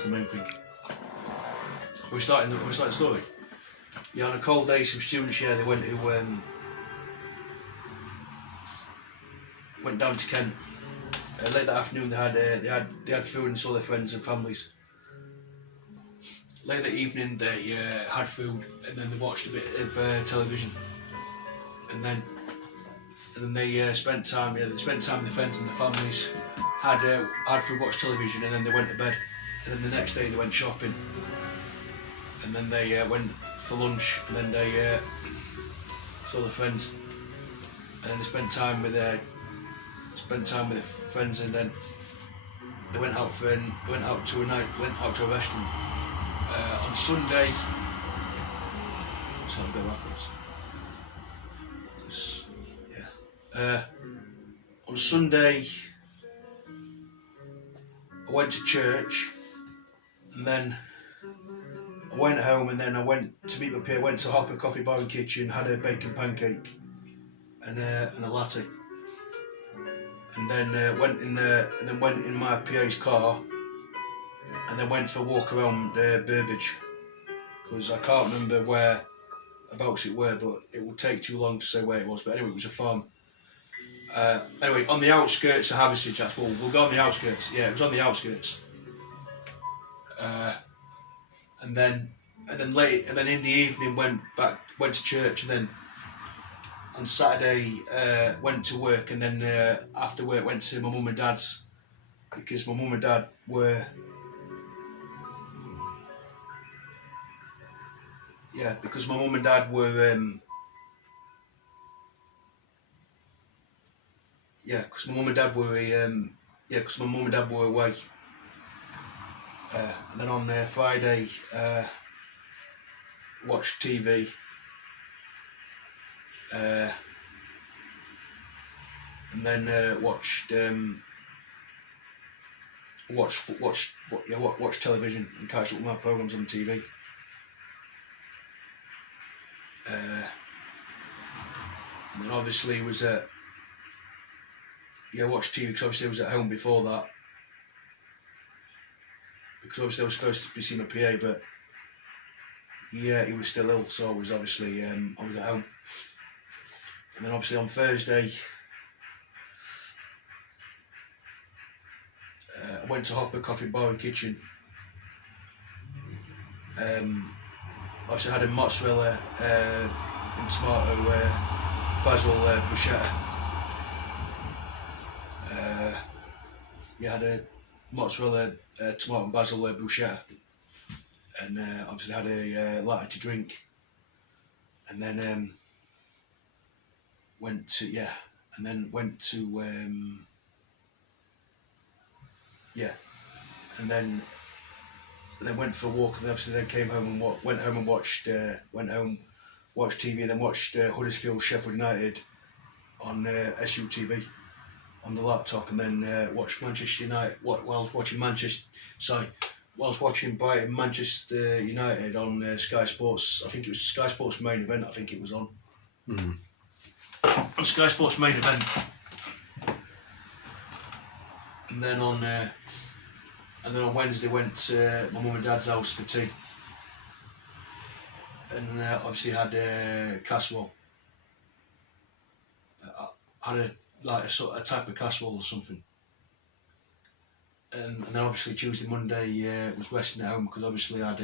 That's the main thing. We're starting the story. Yeah, on a cold day, some students, they went down to Kent. Late that afternoon, they had food and saw their friends and families. Late that evening, they had food and then they watched a bit of television, and then they spent time. Yeah, they spent time with their friends and their families. Had food, watched television, and then they went to bed. And then the next day, they went shopping, and then they went for lunch, and then they saw their friends, and then they spent time with their friends, and then they went out to a restaurant. On Sunday, so I'll go backwards. On Sunday, I went to church, and then I went home, and then I went to meet my peer. Went to Hopper Coffee Bar and Kitchen, had a bacon pancake and a latte, and then went in my PA's car, and then went for a walk around Burbage, because I can't remember whereabouts it were, but it would take too long to say where it was. But anyway, it was a farm. Anyway, on the outskirts of Haversidge. That's what we'll go on the outskirts. Yeah, it was on the outskirts. And then in the evening went to church, and then on Saturday went to work, and then after work went to my mum and dad's, because my mum and dad were because my mum and dad were because my mum and dad were away. And then on Friday, watched TV. And then watched television and catch up with my programs on TV. And then obviously was watched TV, because obviously I was at home before that, because obviously I was supposed to be seeing my PA, but he was still ill, so I was obviously I was at home. And then obviously on Thursday, I went to Hopper Coffee Bar and Kitchen. Obviously I had a mozzarella and tomato basil bruschetta. I had a mozzarella, tomato and basil bruschetta, and obviously had a latte to drink, and then went to went for a walk, and obviously then came home and watched TV, and then watched Huddersfield Sheffield United on SUTV on the laptop, and then watched Manchester United whilst watching Brighton Manchester United on Sky Sports. I think it was Sky Sports main event. I think it was on. On Sky Sports main event, and then on Wednesday went to my mum and dad's house for tea, and obviously had casserole. Had a type of casserole or something, and then obviously Tuesday, Monday was resting at home, because obviously I had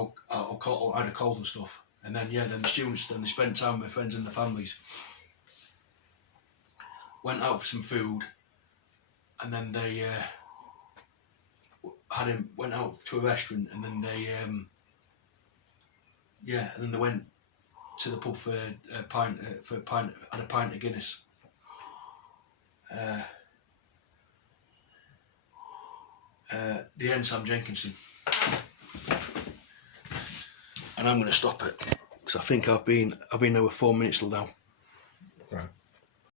a cold and stuff. And then then the students, then they spent time with their friends and their families. Went out for some food, and then they went out to a restaurant, and then they they went to the pub for a pint had a pint of Guinness. The ensign Jenkinson. And I'm going to stop it, because I think I've been over 4 minutes now. Right.